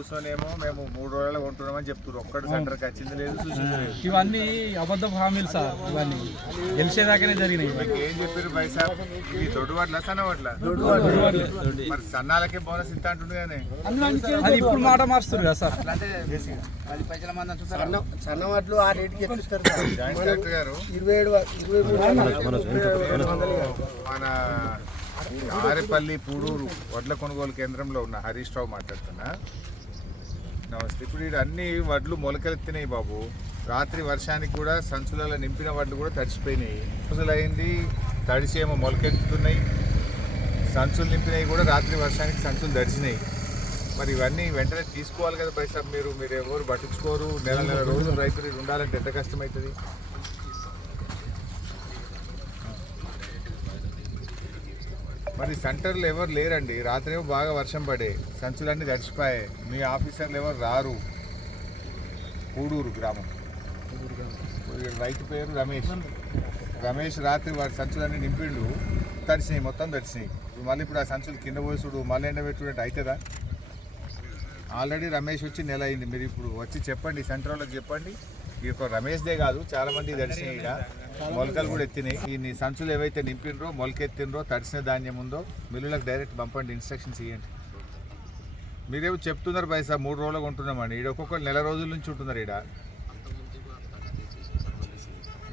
కూర్చొనేమో మేము 3 రోజులు కొంటున్నామని చెప్తున్నారు. ఒక్కటి సెంటర్కి వచ్చింది లేదు, చూసింది లేదు. ఇవన్నీ అబద్ధపు హామీలు సార్. ఇవన్నీ గెలిచేదాకానే జరిగినాయి. మీకు ఏం చెప్పారు పైసా? ఈ దొడ్డువాట్ల సన్నవాట్ల మరి సన్నాలకే బోనస్ ఇంత అంటుంది కానీ అది ఇప్పుడు మాట మారుస్తారు కదా సార్. సన్నవాట్లు ఆ రేటుకి ఎక్కిస్తారు జాయింట్ కలెక్టర్ గారు 27 మన ఆరేపల్లి పూడూరు వడ్ల కొనుగోలు కేంద్రంలో ఉన్న హరీష్ రావు మాట్లాడుతున్నా. నమస్తే. ఇప్పుడు ఇక్కడ అన్ని వడ్లు మొలకెత్తినాయి బాబు. రాత్రి వర్షానికి కూడా సంచులలో నింపిన వడ్లు కూడా తడిచిపోయినాయి. రోజులైంది తడిసేమో మొలకెత్తుతున్నాయి, సంచులు నింపినవి కూడా రాత్రి వర్షానికి సంచులు తడిచినాయి. మరి ఇవన్నీ వెంటనే తీసుకోవాలి కదా పైసా. మీరు ఎవరు పట్టించుకోరు. నెల రోజులు రైతులు ఉండాలంటే ఎంత కష్టమవుతుంది. మరి సెంటర్లు ఎవరు లేరండి. రాత్రి ఏమో బాగా వర్షం పడే, సంచులన్నీ తడిచిపోయాయి. మీ ఆఫీసర్లు ఎవరు రారు. పూడూరు గ్రామం, రైతు పేరు రమేష్ రాత్రి వాడి సంచులన్నీ నింపిండు, తడిచినాయి, మొత్తం తడిచినాయి. మళ్ళీ ఇప్పుడు ఆ సంచులు కింద పోసుడు మళ్ళీ ఎండబెట్టుకుంటే అవుతుందా? ఆల్రెడీ రమేష్ వచ్చి నెల అయింది. మీరు ఇప్పుడు వచ్చి చెప్పండి, సెంటర్ వాళ్ళకి చెప్పండి. ఈ యొక్క రమేష్దే కాదు, చాలామంది తడిచినాయి. ఇక మొలకలు కూడా ఎత్తినాయి. ఈ సంచులు ఏవైతే నింపినరో, మొలకెత్తినరో, తడిసిన ధాన్యం ఉందో మిల్లులకు డైరెక్ట్ పంపండి, ఇన్స్ట్రక్షన్స్ ఇవ్వండి. మీరేమో చెప్తున్నారు పైసా 3 రోజులు కొంటున్నామండి. ఈడ ఒక్కొక్కరు నెల రోజుల నుంచి ఉంటున్నారు. ఈడ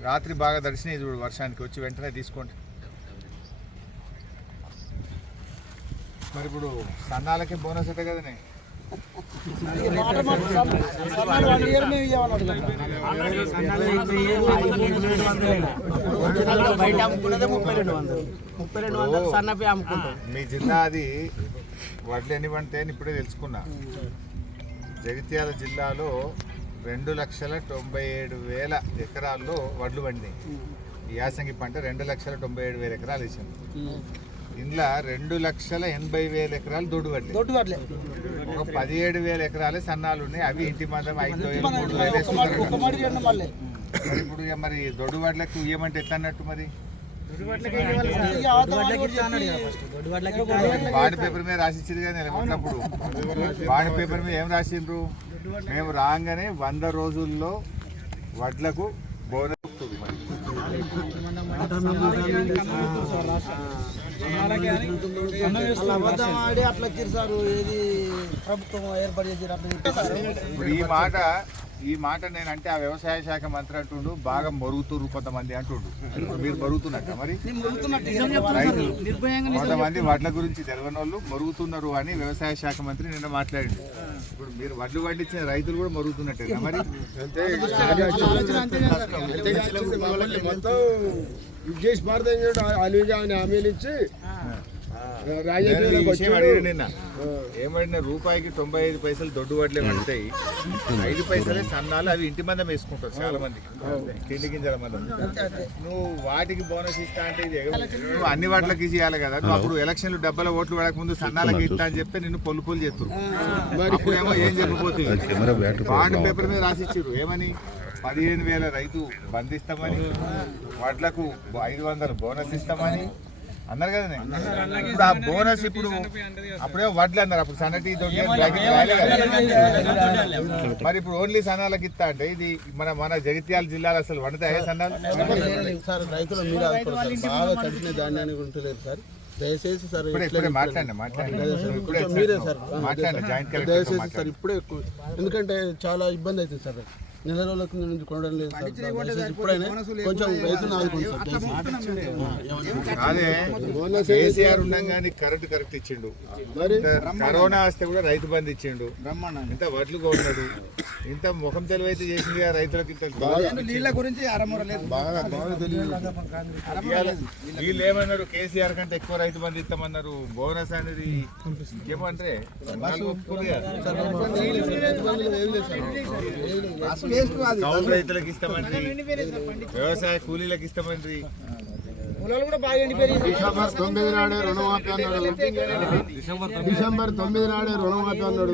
రాత్రి బాగా దర్శనం చూడు, వర్షానికి వచ్చి వెంటనే తీసుకోండి. మరి ఇప్పుడు సన్నాలకి బోనస్ అట్ట కదనే. మీ జిల్లా అది వడ్లు ఎన్ని పండుతాయని ఇప్పుడే తెలుసుకున్నా. జగిత్యాల జిల్లాలో 2,97,000 ఎకరాల్లో వడ్లు పండినాయి. ఈ యాసంగి పంట 2,97,000 ఎకరాలు వేసాం. ఇంట్లో 2,80,000 ఎకరాలు దొడ్డు వడ్లే. ఒక 17,000 ఎకరాలే సన్నాలు ఉన్నాయి. అవి ఇంటి మందం 5,000 3,000 వేసుకుంటారు. ఇప్పుడు మరి దొడ్డు వడ్లకు ఇవ్వమంటే ఎట్లా అన్నట్టు? మరి బాండ్ పేపర్ మీద రాసిచ్చింది కానీ ఉన్నప్పుడు బాండ్ పేపర్ మీద ఏం రాసిండ్రు? మేము రాగానే 100 రోజుల్లో వడ్లకు బోనస్ వస్తుంది. ఇప్పుడు ఈ మాట నేనంటే ఆ వ్యవసాయ శాఖ మంత్రి అంటుండు, బాగా మరుగుతురు కొంతమంది అంటుండు. మీరు మరుగుతున్నట్ట? మరి రైతులు కొంతమంది వడ్ల గురించి తెలియని వాళ్ళు మరుగుతున్నారు అని వ్యవసాయ శాఖ మంత్రి నిన్న మాట్లాడిండు. ఇప్పుడు మీరు వడ్లు పండించిన రైతులు కూడా మరుగుతున్నట్టేనా? మరి మొత్తం విజేష్ భారత హామీలు ఇచ్చి నిన్న ఏమడిన రూపాయికి 95 పైసలు దొడ్డు వడ్లే పడతాయి, 5 పైసలే సన్నాలు. అవి ఇంటి మందం వేసుకుంటారు చాలా మంది, తిండి గింజల మందం. నువ్వు వాటికి బోనస్ ఇస్తా అంటే నువ్వు అన్ని వాటికి ఇవ్వాలి కదా. నువ్వు అప్పుడు ఎలక్షన్లు డబ్బల ఓట్లు పడక ముందు సన్నాలకి ఇస్తా అని చెప్తే నిన్ను పొల్లు చేస్తారు. అప్పుడేమో ఏం చెప్పబోతుంది? బాండ్ పేపర్ మీద రాసిచ్చారు ఏమని? 15,000 రైతు బంధిస్తామని, వడ్లకు 500 బోనస్ ఇస్తామని అన్నారు కదా. ఇప్పుడు ఆ బోనస్ ఇప్పుడు అప్పుడే వడ్లు అన్నారు, అప్పుడు సన్నటి మరి ఇప్పుడు ఓన్లీ సన్నాలకు ఇస్తా అంటే ఇది మన జగిత్యాల జిల్లాలో అసలు వండుతాయే సన్నాలు? రైతులు మీరు బాగా తడిసిన ధాన్యాన్ని ఉంటలేదు సార్. దయచేసి సార్ దయచేసి సార్ ఇప్పుడే ఎక్కువ, ఎందుకంటే చాలా ఇబ్బంది అవుతుంది సార్. నెల రోజుల కింద నుంచి కొనడం లేదు సార్. ఇప్పుడైనా కొంచెం రైతులు ఆదుకోండి సార్. అదే కేసీఆర్ ఉండగానే కరెక్ట్ ఇచ్చిండు. మరి కరోనా వస్తే కూడా రైతు బంధు ఇచ్చిండు. ఇంత వడ్లు కొన్నాడు, ఇంత ముఖం తెలివి అయితే చేసింది రైతులకు. ఇంత వీళ్ళు ఏమన్నారు? కేసీఆర్ కంటే ఎక్కువ రైతు బంధు ఇస్తామన్నారు. బోనస్ అనేది ఏమంటే కౌలు రైతులకు ఇస్తామండి, వ్యవసాయ కూలీలకు ఇస్తామండి. డిసెంబర్ 9 నాడే రుణమాఫీ అన్నాడు. డిసెంబర్ 9 నాడే రుణమాఫీ అన్నాడు.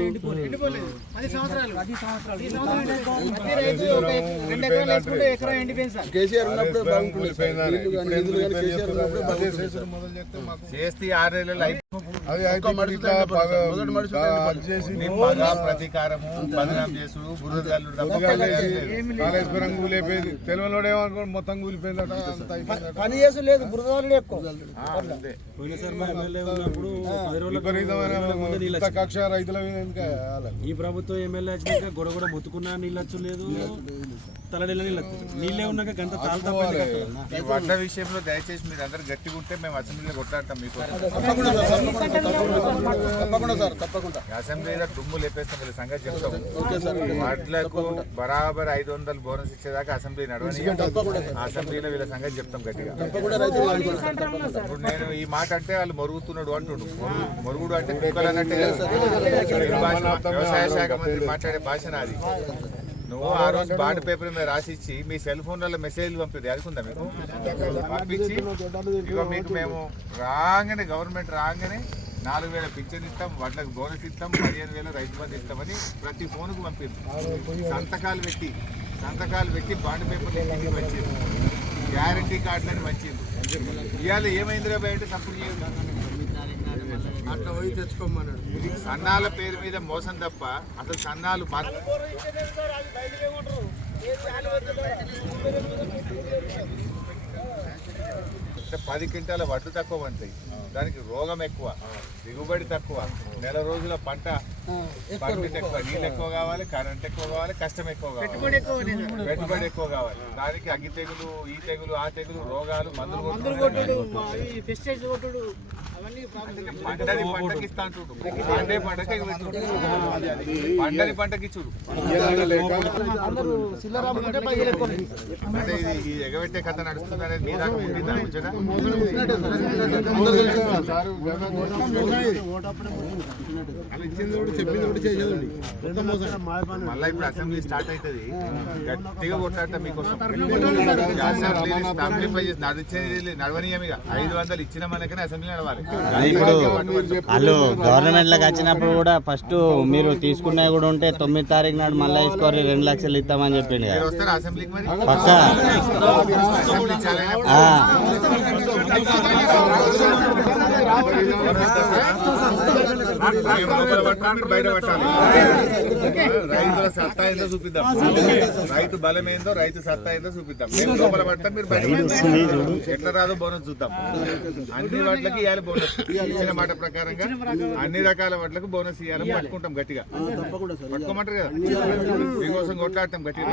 కేసీఆర్ ఉన్నప్పుడే బాగుంటుంది. చేస్తే 6 నెలలు అది ఒక్క మనిషి ఇట్లా మొదటి మనిషి నిమ్మగా ప్రతీకారము బదనాం చేసుడు బురదగాళ్ళు కాళేశ్వరం కూలిపోయింది తెలివలోడేమో మొత్తం కూలిపోయిందట అంత అయిపోయిందట. పని చేసు లేదు బురదలు ఎక్కువ పోయినసారి మా ఎమ్మెల్యే ఉన్నప్పుడు 10 రోజుల విపరీతమైన ఇంత కక్ష రైతుల మీద ఇంకా వేయాలి. ఈ ప్రభుత్వం ఎమ్మెల్యే వచ్చినాక గొడవ మొత్తుకున్నా నీళ్ళు వచ్చు లేదు, తలడీల నీళ్ళు నీళ్ళే ఉన్నాక గంట తాళ ఈ వడ్ల విషయంలో దయచేసి మీరు అందరు గట్టిగా ఉంటే మేము అసెంబ్లీలో కొట్లాడతాం మీకు తప్పకుండా సార్ తప్పకుండా అసెంబ్లీలో దుమ్ము లేపేస్తాం వీళ్ళ సంగతి చెప్తాం వడ్లకు బరాబర్ 500 బోనస్ ఇచ్చేదాకా అసెంబ్లీ నడవని అసెంబ్లీలో వీళ్ళ సంగతి చెప్తాం గట్టిగా తప్పకుండా రైతులు అనుకుంటారు. ఇప్పుడు నేను ఈ మాట అంటే వాళ్ళు మరుగుతున్నాడు అంటుండు మరుగుడు అంటే కుక్కలు అన్నట్టే వ్యవసాయ శాఖ మంత్రి మాట్లాడే భాష నాది. నువ్వు ఆ రోజు బాండ్ పేపర్ మీద రాసిచ్చి మీ సెల్ ఫోన్లలో మెసేజ్లు పంపిది అనుకుందా మీకు పంపించి ఇక మీకు మేము రాగానే గవర్నమెంట్ రాగానే 4,000 పింఛన్ ఇస్తాం, వడ్లకు బోనస్ ఇస్తాం, 15,000 రైతు బంధు ఇస్తామని ప్రతి ఫోన్కు పంపింది. సంతకాలు పెట్టి బాండ్ పేపర్లు ఇంటికి వచ్చింది, గ్యారంటీ కార్డులని వచ్చింది. ఇవాళ ఏమైందిరా బయట తప్పుడు అట్లా పోయి తెచ్చుకోమన్నాడు. సన్నాల పేరు మీద మోసం తప్ప అసలు సన్నాలు అంటే 10 క్వింటాల వడ్లు తక్కువ పండుతాయి, దానికి రోగం ఎక్కువ, దిగుబడి తక్కువ, నెల రోజుల పంట పంపిణీ ఎక్కువ, నీళ్ళు ఎక్కువ కావాలి, కరెంట్ ఎక్కువ కావాలి, కష్టం ఎక్కువ కావాలి, పెట్టుబడి ఎక్కువ కావాలి. దానికి అగ్గి తెగులు, ఈ తెగులు, ఆ తెగులు, రోగాలు, మందులు పంటని పంటకి ఇస్తా అంటుండు, పండే పంటకి పంటని పంటకి చూడు. అంటే ఇది ఎగబెట్టే కథ నడుస్తుంది అనేది మీ దాకా ఉండిందా కొంచెం? మళ్ళీ ఇప్పుడు అసెంబ్లీ స్టార్ట్ అవుతుంది, గట్టిగా కొట్లాడతా మీకోసం. అసెంబ్లీ నడవనీయమిగా 500 ఇచ్చిన మనకనే అసెంబ్లీ నడవాలి. ఇప్పుడు వాళ్ళు గవర్నమెంట్ లోకి వచ్చినప్పుడు కూడా ఫస్ట్ మీరు తీసుకున్నవి కూడా ఉంటే 9వ తారీఖు నాడు మళ్ళీ తీసుకోరు 2 లక్షలు ఇస్తామని చెప్పిండు కదా. వస్తారా అసెంబ్లీకి మరి? పక్కా అసెంబ్లీ చాలా బయట పట్టాలి. రైతుల సత్తా ఏందో చూపిద్దాం, రైతు బలం ఏందో, రైతు సత్తా ఏందో చూపిద్దాం. మేము లోపల పడతాం, మీరు బయట ఎట్లా రాదో బోనస్ చూద్దాం. అన్ని వాటికి ఇవ్వాలి బోనస్, ఇచ్చిన మాట ప్రకారంగా అన్ని రకాల వాటికి బోనస్ ఇవ్వాలని పట్టుకుంటాం గట్టిగా. పట్టుకోమంటారు కదా, మీకోసం కొట్లాడతాం గట్టిగా.